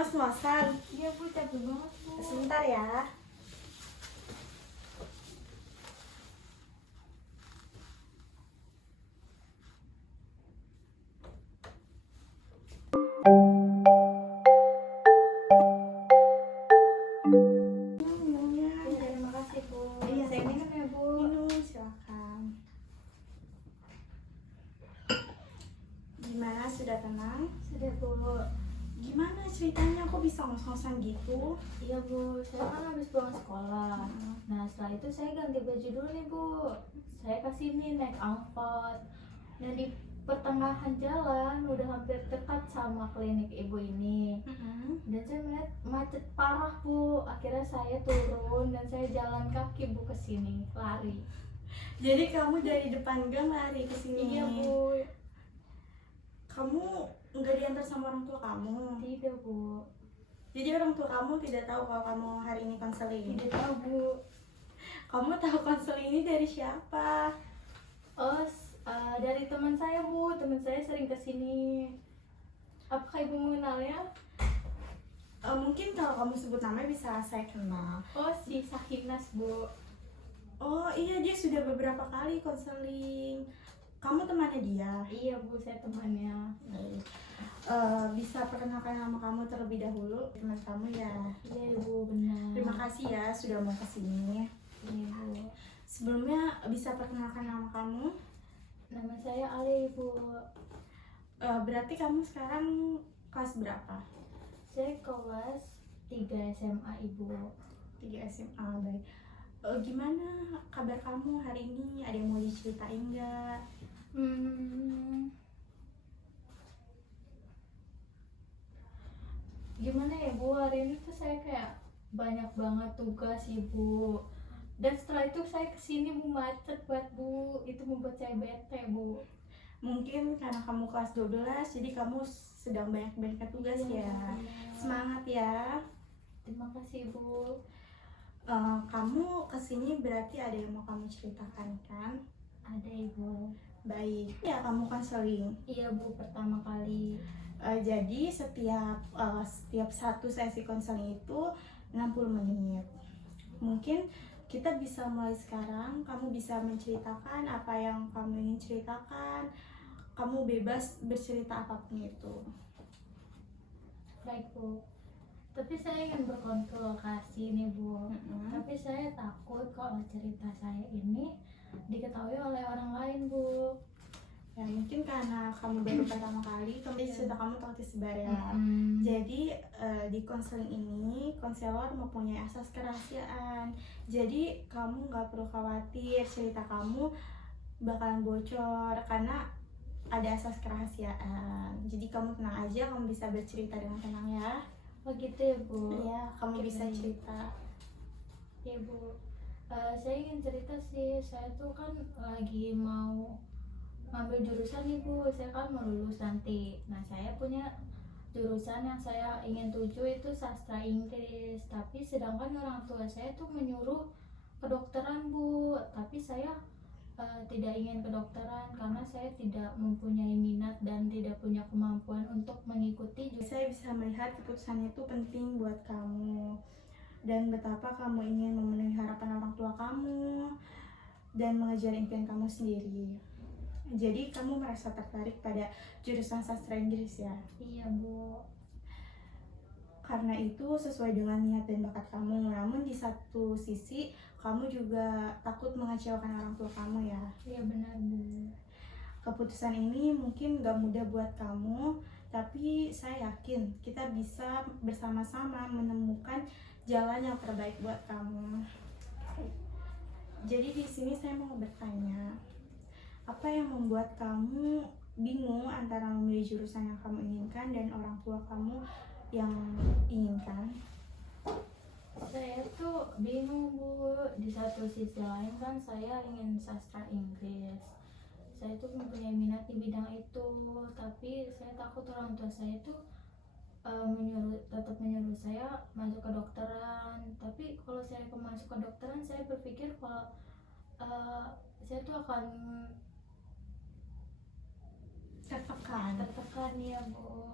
Mas Mosan. Iya Bu, capek banget Bu. Sebentar ya. Minumnya. Iya, terima kasih Bu. Iya, Saya minum ya Bu. Minum, silakan. Gimana, sudah tenang? Sudah Bu. Gimana ceritanya kok bisa ngos-ngosan gitu? Iya Bu, saya kan habis pulang sekolah. Nah setelah itu saya ganti baju dulu nih Bu. Saya kesini naik angkot. Nah di pertengahan jalan udah hampir dekat sama klinik ibu ini. Dan saya melihat macet parah Bu. Akhirnya saya turun dan saya jalan kaki Bu ke sini, lari. Jadi kamu dari depan gang lari ke sini. Iya Bu. Kamu nggak diantar sama orang tua kamu. Tidak Bu. Jadi orang tua kamu tidak tahu kalau kamu hari ini konseling. Tidak tahu Bu. Kamu tahu konseling ini dari siapa? Oh, dari teman saya Bu. Teman saya sering kesini. Apakah ibu mengenalnya? Mungkin kalau kamu sebut namanya bisa saya kenal. Oh, si Sahinas Bu. Oh iya, dia sudah beberapa kali konseling. Kamu temannya dia? Iya Bu, saya temannya. Bisa perkenalkan nama kamu terlebih dahulu, teman kamu ya. Iya Bu, benar. Terima kasih ya sudah mau kesini. Iya Bu. Sebelumnya bisa perkenalkan nama kamu? Nama saya Ali Bu. Berarti kamu sekarang kelas berapa? Saya kelas 3 SMA Ibu. 3 SMA, baik. Gimana kabar kamu hari ini? Ada yang mau diceritain nggak? Gimana ya Bu, hari ini tuh saya kayak banyak banget tugas Ibu. Dan setelah itu saya kesini Bu, macet buat Bu. Itu membuat saya bete Bu. Mungkin karena kamu kelas 12, jadi kamu sedang banyak-banyak tugas Iya, ya. benar. Semangat ya. Terima kasih Bu. Kamu kesini berarti ada yang mau kamu ceritakan kan? Ada Ibu. Baik. Ya, kamu konseling. Iya Bu, pertama kali. Jadi setiap satu sesi konseling itu 60 menit. Mungkin kita bisa mulai sekarang. Kamu bisa menceritakan apa yang kamu ingin ceritakan. Kamu bebas bercerita apapun itu. Baik Bu. Tapi saya ingin berkonsultasi nih Bu. Tapi saya takut kalau cerita saya ini diketahui oleh orang lain Bu. Ya mungkin karena kamu baru pertama kali, cerita kamu tahu tersebar ya. Jadi di konseling ini konselor mempunyai asas kerahasiaan. Jadi kamu nggak perlu khawatir cerita kamu bakalan bocor karena ada asas kerahasiaan. Jadi kamu tenang aja, kamu bisa bercerita dengan tenang ya. Oh gitu ya Bu. Iya, kamu Oke, bisa baik. cerita. Ya Bu. Saya ingin cerita sih. Saya tuh kan lagi mau ngambil jurusan nih Bu. Saya kan mau lulus nanti. Nah saya punya jurusan yang saya ingin tuju itu sastra Inggris. Tapi sedangkan orang tua saya tuh menyuruh kedokteran Bu. Tapi saya tidak ingin kedokteran karena saya tidak mempunyai minat dan tidak punya kemampuan untuk mengikuti Saya bisa melihat keputusan itu penting buat kamu dan betapa kamu ingin memenuhi harapan orang tua kamu dan mengejar impian kamu sendiri. Jadi kamu merasa tertarik pada jurusan sastra Inggris ya? Iya Bu. Karena itu sesuai dengan niat dan bakat kamu. Namun di satu sisi kamu juga takut mengecewakan orang tua kamu ya. Iya benar Bu. Keputusan ini mungkin gak mudah buat kamu, tapi saya yakin kita bisa bersama-sama menemukan jalan yang terbaik buat kamu. Jadi di sini saya mau bertanya, apa yang membuat kamu bingung antara memilih jurusan yang kamu inginkan dan orang tua kamu yang inginkan? Saya tuh bingung Bu. Di satu sisi lain kan saya ingin sastra Inggris. Saya tuh mempunyai minat di bidang itu, tapi saya takut orang tua saya tuh tetap menyuruh saya masuk kedokteran. Tapi kalau saya masuk kedokteran, saya berpikir kalau saya tuh akan Tertekan. tertekan ya Bu.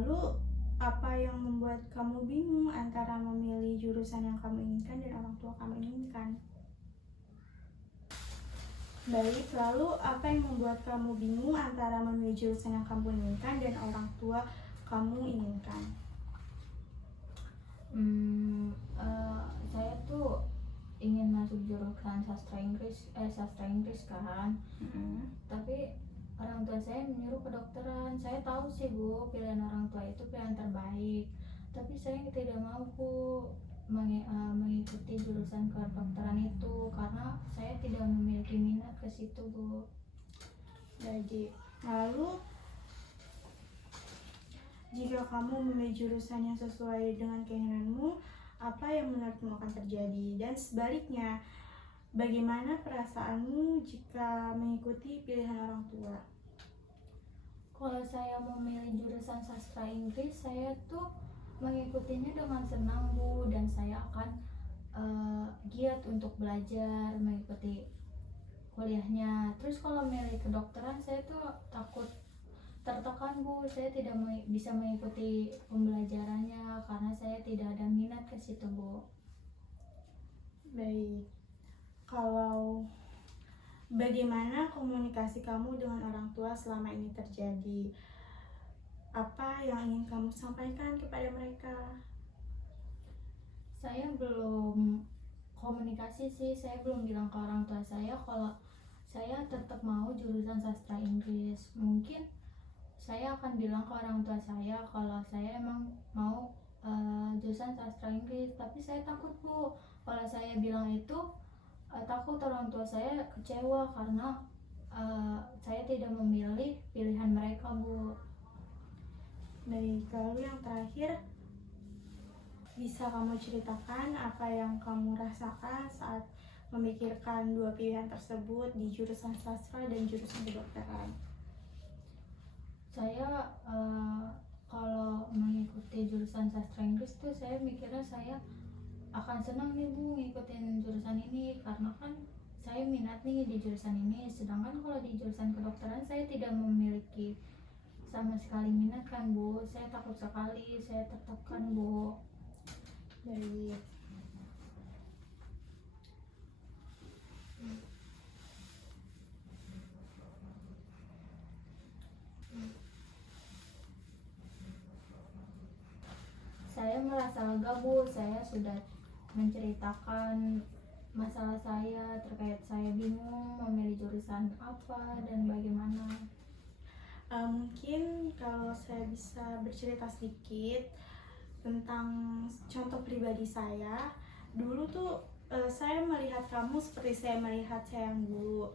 Lalu apa yang membuat kamu bingung antara memilih jurusan yang kamu inginkan dan orang tua kamu inginkan? Baik, lalu apa yang membuat kamu bingung antara memilih jurusan yang kamu inginkan dan orang tua kamu inginkan? Saya tuh ingin masuk jurusan sastra Inggris kan. Tapi orang tua saya menyuruh kedokteran. Saya tahu sih Bu, pilihan orang tua itu pilihan terbaik. Tapi saya tidak mau Bu mengikuti jurusan kedokteran itu karena saya tidak memiliki minat ke situ Bu. Jadi, lalu jika kamu memilih jurusan yang sesuai dengan keinginanmu, apa yang menurutmu akan terjadi? Dan sebaliknya, bagaimana perasaanmu jika mengikuti pilihan orang tua? Kalau saya memilih jurusan sastra Inggris, saya tuh mengikutinya dengan senang Bu, dan saya akan giat untuk belajar mengikuti kuliahnya. Terus kalau memilih kedokteran, saya tuh takut tertekan Bu, saya tidak bisa mengikuti pembelajarannya karena saya tidak ada minat ke situ Bu. Baik, kalau bagaimana komunikasi kamu dengan orang tua selama ini terjadi? Apa yang ingin kamu sampaikan kepada mereka? Saya belum komunikasi sih, saya belum bilang ke orang tua saya kalau saya tetap mau jurusan sastra Inggris. Mungkin saya akan bilang ke orang tua saya kalau saya emang mau jurusan sastra Inggris, tapi saya takut Bu, kalau saya bilang itu takut orang tua saya kecewa karena saya tidak memilih pilihan mereka Bu. Baik, lalu yang terakhir, bisa kamu ceritakan apa yang kamu rasakan saat memikirkan dua pilihan tersebut di jurusan sastra dan jurusan kedokteran? Saya kalau mengikuti jurusan sastra Inggris tuh saya mikirnya saya akan senang nih Bu ngikutin jurusan ini karena kan saya minat nih di jurusan ini. Sedangkan kalau di jurusan kedokteran saya tidak memiliki sama sekali minat kan Bu. Saya takut sekali, saya tertekan Bu. Baik. Saya merasa lega Bu, saya sudah menceritakan masalah saya terkait saya bingung memilih jurusan apa dan bagaimana. Mungkin kalau saya bisa bercerita sedikit tentang contoh pribadi saya. Dulu tuh saya melihat kamu seperti saya melihat saya yang dulu.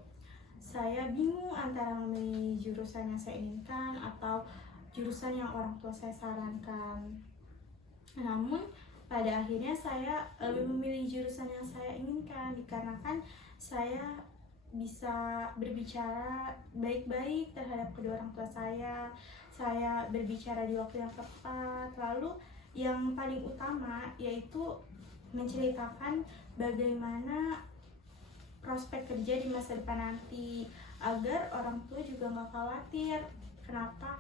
Saya bingung antara memilih jurusan yang saya inginkan atau jurusan yang orang tua saya sarankan. Namun pada akhirnya saya lebih memilih jurusan yang saya inginkan dikarenakan saya bisa berbicara baik-baik terhadap kedua orang tua saya berbicara di waktu yang tepat, lalu yang paling utama yaitu menceritakan bagaimana prospek kerja di masa depan nanti agar orang tua juga nggak khawatir kenapa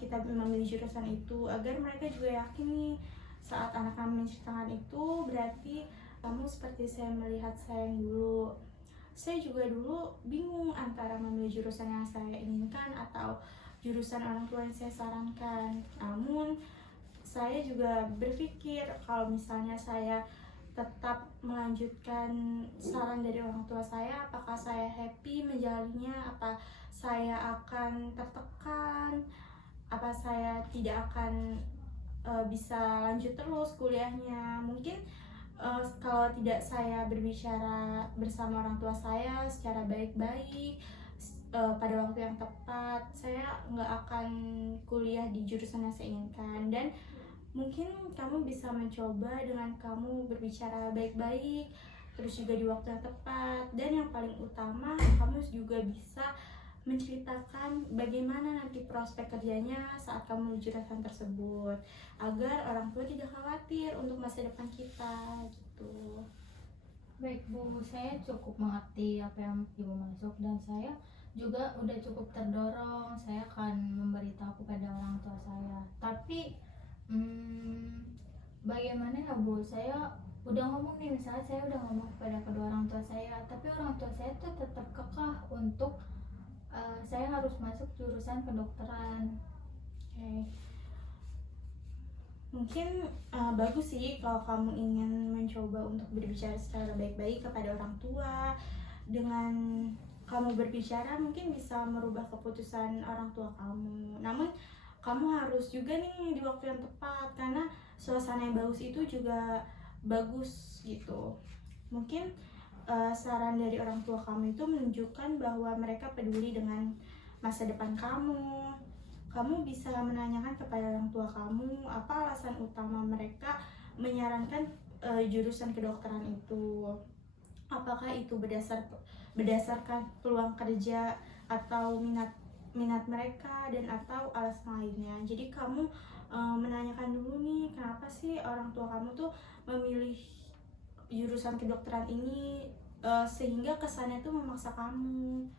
kita memilih jurusan itu, agar mereka juga yakin nih saat anak kami menceritakan itu berarti kamu seperti saya melihat saya yang dulu. Saya juga dulu bingung antara memilih jurusan yang saya inginkan atau jurusan orang tua yang saya sarankan. Namun saya juga berpikir kalau misalnya saya tetap melanjutkan saran dari orang tua saya, apakah saya happy menjalaninya, apa saya akan tertekan, apa saya tidak akan bisa lanjut terus kuliahnya. Mungkin kalau tidak saya berbicara bersama orang tua saya secara baik-baik pada waktu yang tepat, saya nggak akan kuliah di jurusan yang saya inginkan. Dan mungkin kamu bisa mencoba dengan kamu berbicara baik-baik, terus juga di waktu yang tepat. Dan yang paling utama, kamu juga bisa menceritakan bagaimana nanti prospek kerjanya saat kamu menuju jurusan tersebut, agar orang tua tidak khawatir untuk masa depan kita gitu. Baik Bu, saya cukup mengerti apa yang Ibu maksud dan saya juga udah cukup terdorong. Saya akan memberitahu kepada orang tua saya. Tapi tapi bagaimana ya Bu, saya udah ngomong nih, misalnya saya udah ngomong kepada kedua orang tua saya, tapi orang tua saya tuh tetap kekeh untuk saya harus masuk jurusan kedokteran. Oke. Mungkin bagus sih kalau kamu ingin mencoba untuk berbicara secara baik-baik kepada orang tua. Dengan kamu berbicara mungkin bisa merubah keputusan orang tua kamu. Namun kamu harus juga nih di waktu yang tepat, karena suasana yang bagus itu juga bagus gitu. Mungkin saran dari orang tua kamu itu menunjukkan bahwa mereka peduli dengan masa depan kamu. Kamu bisa menanyakan kepada orang tua kamu apa alasan utama mereka menyarankan jurusan kedokteran itu. Apakah itu berdasarkan peluang kerja atau minat mereka dan atau alasan lainnya. Jadi kamu menanyakan dulu nih, kenapa sih orang tua kamu tuh memilih jurusan kedokteran ini, sehingga kesannya tuh memaksa kamu.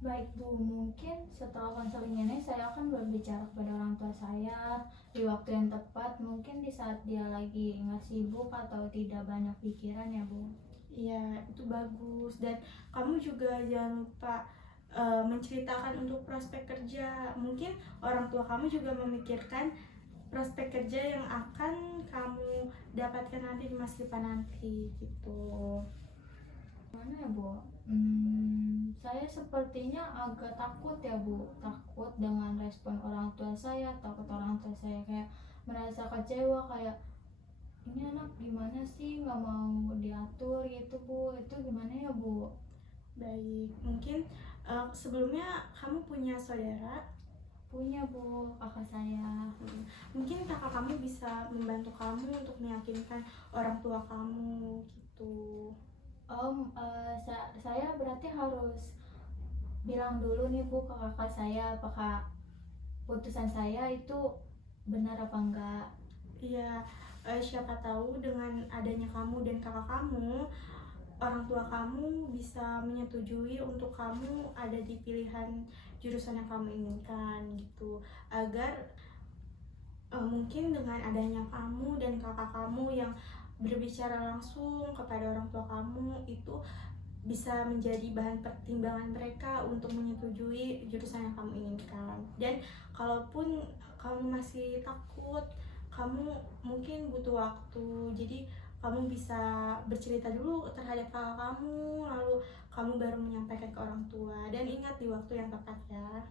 Baik Bu, mungkin setelah konseling ini saya akan berbicara kepada orang tua saya di waktu yang tepat, mungkin di saat dia lagi nggak sibuk atau tidak banyak pikiran ya Bu. Iya, itu bagus. Dan kamu juga jangan lupa menceritakan untuk prospek kerja. Mungkin orang tua kamu juga memikirkan prospek kerja yang akan kamu dapatkan nanti di masa depan nanti gitu. Mana ya Bu? Saya sepertinya agak takut ya Bu, takut dengan respon orang tua saya, takut orang tua saya kayak merasa kecewa, kayak ini anak gimana sih nggak mau diatur gitu Bu, itu gimana ya Bu? Baik, mungkin sebelumnya kamu punya saudara? Punya Bu, kakak saya. Mungkin kakak kamu bisa membantu kamu untuk meyakinkan orang tua kamu gitu. Saya berarti harus bilang dulu nih Bu ke kakak saya apakah putusan saya itu benar apa enggak. Iya, siapa tahu dengan adanya kamu dan kakak kamu, orang tua kamu bisa menyetujui untuk kamu ada di pilihan jurusan yang kamu inginkan gitu. Agar mungkin dengan adanya kamu dan kakak kamu yang berbicara langsung kepada orang tua kamu, itu bisa menjadi bahan pertimbangan mereka untuk menyetujui jurusan yang kamu inginkan. Dan kalaupun kamu masih takut, kamu mungkin butuh waktu, jadi kamu bisa bercerita dulu terhadap kakak kamu, lalu kamu baru menyampaikan ke orang tua. Dan ingat di waktu yang tepat ya.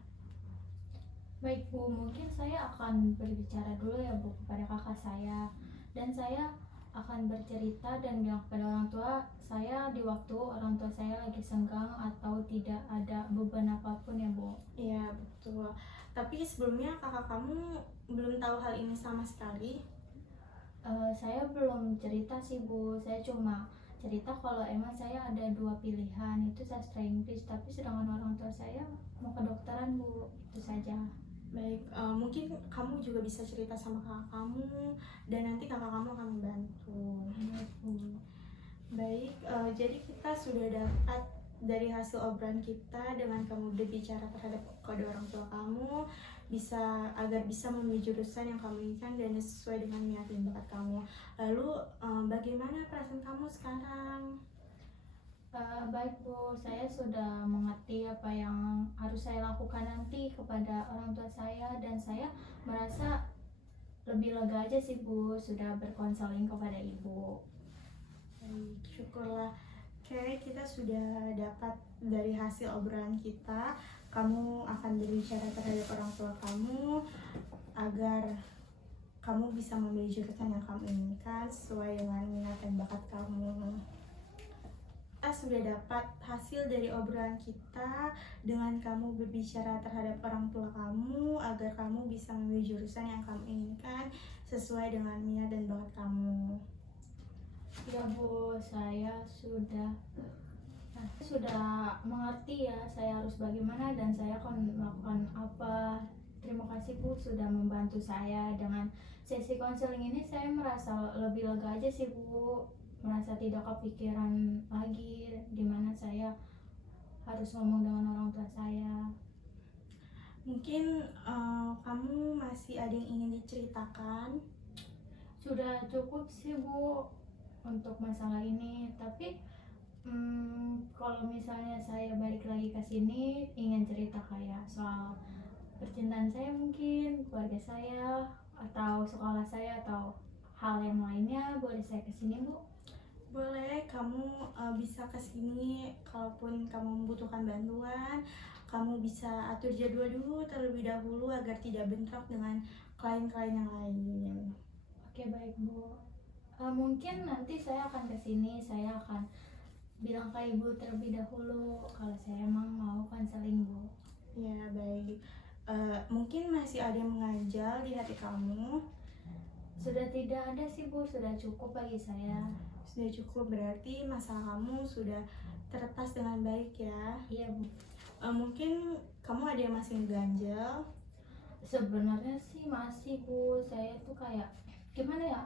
Baik Bu, mungkin saya akan berbicara dulu ya Bu kepada kakak saya, dan saya akan bercerita dan bilang kepada orang tua saya di waktu orang tua saya lagi senggang atau tidak ada beban apapun ya Bu. Iya betul. Tapi sebelumnya kakak kamu belum tahu hal ini sama sekali. Saya belum cerita sih Bu, saya cuma cerita kalau emang saya ada dua pilihan, itu sastra Inggris, tapi sedangkan orang tua saya mau kedokteran Bu, itu saja. Baik, mungkin kamu juga bisa cerita sama kakak kamu dan nanti kakak kamu akan membantu. Baik, jadi kita sudah dapat dari hasil obrolan kita dengan kamu berbicara terhadap kedua orang tua kamu, agar bisa memilih jurusan yang kamu inginkan dan sesuai dengan minat dan bakat kamu. Lalu bagaimana perasaan kamu sekarang? Baik Bu, saya sudah mengerti apa yang harus saya lakukan nanti kepada orang tua saya, dan saya merasa lebih lega aja sih Bu sudah berkonseling kepada Ibu. Baik, syukurlah. Oke, kita sudah dapat dari hasil obrolan kita, kamu akan berbicara terhadap orang tua kamu agar kamu bisa memilih jurusan yang kamu inginkan sesuai dengan minat dan bakat kamu. Kita sudah dapat hasil dari obrolan kita dengan kamu berbicara terhadap orang tua kamu agar kamu bisa memilih jurusan yang kamu inginkan sesuai dengan minat dan bakat kamu. Ya Bu, saya sudah mengerti ya saya harus bagaimana dan saya akan melakukan apa. Terima kasih Bu sudah membantu saya dengan sesi konseling ini. Saya merasa lebih lega aja sih Bu, merasa tidak kepikiran lagi dimana saya harus ngomong dengan orang tua saya. Mungkin kamu masih masih ada yang ingin diceritakan? Sudah cukup sih Bu untuk masalah ini, tapi kalau misalnya saya balik lagi ke sini ingin cerita kayak soal percintaan saya, mungkin keluarga saya atau sekolah saya atau hal yang lainnya, boleh saya kesini Bu? Boleh, kamu bisa kesini kalaupun kamu membutuhkan bantuan. Kamu bisa atur jadwal dulu terlebih dahulu agar tidak bentrok dengan klien-klien yang lain. Oke baik Bu. Mungkin nanti saya akan kesini, saya akan bilang ke Ibu terlebih dahulu kalau saya emang mau konseling Bu. Ya, baik. Mungkin masih ada yang mengganjal di hati kamu. Sudah tidak ada sih Bu, sudah cukup bagi saya. Sudah cukup, berarti masalah kamu sudah teretas dengan baik ya. Iya Bu. Mungkin kamu ada yang masih mengganjal. Sebenarnya sih masih Bu, saya tuh kayak gimana ya,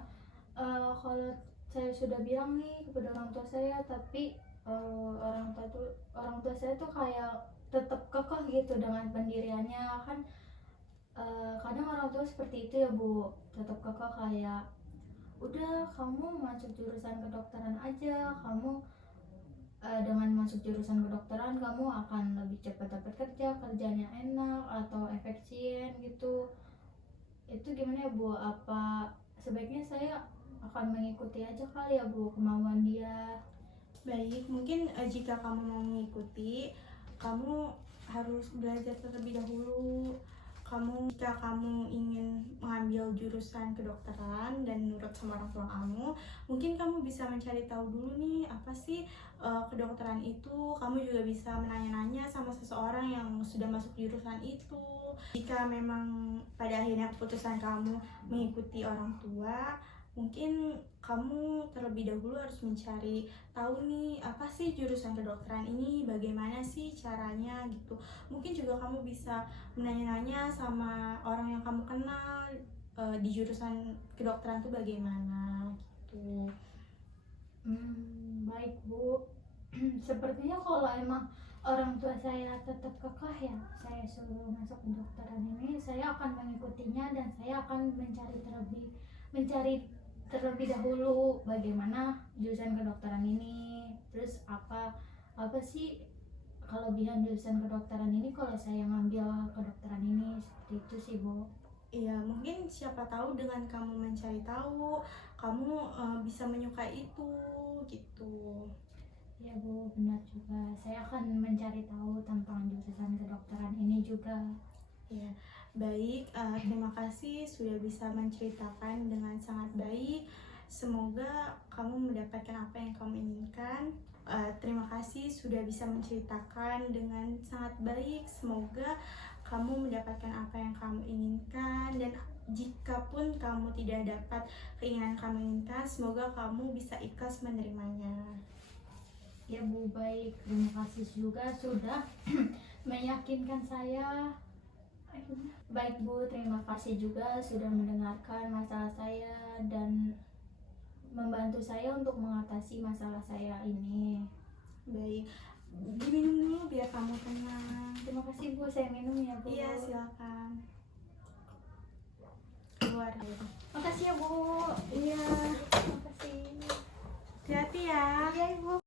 kalau saya sudah bilang nih kepada orang tua saya, tapi orang tua saya tuh kayak tetap kekeh gitu dengan pendiriannya kan. Kadang orang tua seperti itu ya Bu, tetap kekeh kayak udah kamu masuk jurusan kedokteran aja, kamu dengan masuk jurusan kedokteran kamu akan lebih cepat dapat kerja, kerjanya enak atau efisien gitu. Itu gimana ya Bu, apa sebaiknya saya akan mengikuti aja kali ya Bu kemauan dia? Baik, mungkin jika kamu mau mengikuti, kamu harus belajar terlebih dahulu. Jika kamu ingin mengambil jurusan kedokteran dan nurut sama orang tua kamu, mungkin kamu bisa mencari tahu dulu nih apa sih kedokteran itu. Kamu juga bisa menanya-nanya sama seseorang yang sudah masuk jurusan itu. Jika memang pada akhirnya keputusan kamu mengikuti orang tua, mungkin kamu terlebih dahulu harus mencari tahu nih apa sih jurusan kedokteran ini, bagaimana sih caranya gitu. Mungkin juga kamu bisa menanya-nanya sama orang yang kamu kenal di jurusan kedokteran tuh bagaimana gitu. Baik Bu. Sepertinya kalau emang orang tua saya tetap kekeh ya saya suruh masuk kedokteran ini, saya akan mengikutinya dan saya akan mencari terlebih dahulu bagaimana jurusan kedokteran ini, terus apa sih kelebihan jurusan kedokteran ini kalau saya ngambil kedokteran ini, seperti itu sih Bu. Iya, mungkin siapa tahu dengan kamu mencari tahu, kamu bisa menyukai itu gitu. Ya Bu, benar juga. Saya akan mencari tahu tentang jurusan kedokteran ini juga. Ya, baik. Terima kasih sudah bisa menceritakan dengan sangat baik. Semoga kamu mendapatkan apa yang kamu inginkan. Terima kasih sudah bisa menceritakan dengan sangat baik. Semoga kamu mendapatkan apa yang kamu inginkan, dan jikapun kamu tidak dapat keinginan kamu inginkan, semoga kamu bisa ikhlas menerimanya. Ya Bu, baik. Terima kasih juga sudah meyakinkan saya. Baik Bu, terima kasih juga sudah mendengarkan masalah saya dan membantu saya untuk mengatasi masalah saya ini. Baik, diminum dulu biar kamu tenang. Terima kasih Bu, saya minum ya Bu. Iya, silakan. Keluar. Makasih ya Bu. Iya, Makasih. hati-hati ya. Iya Ibu.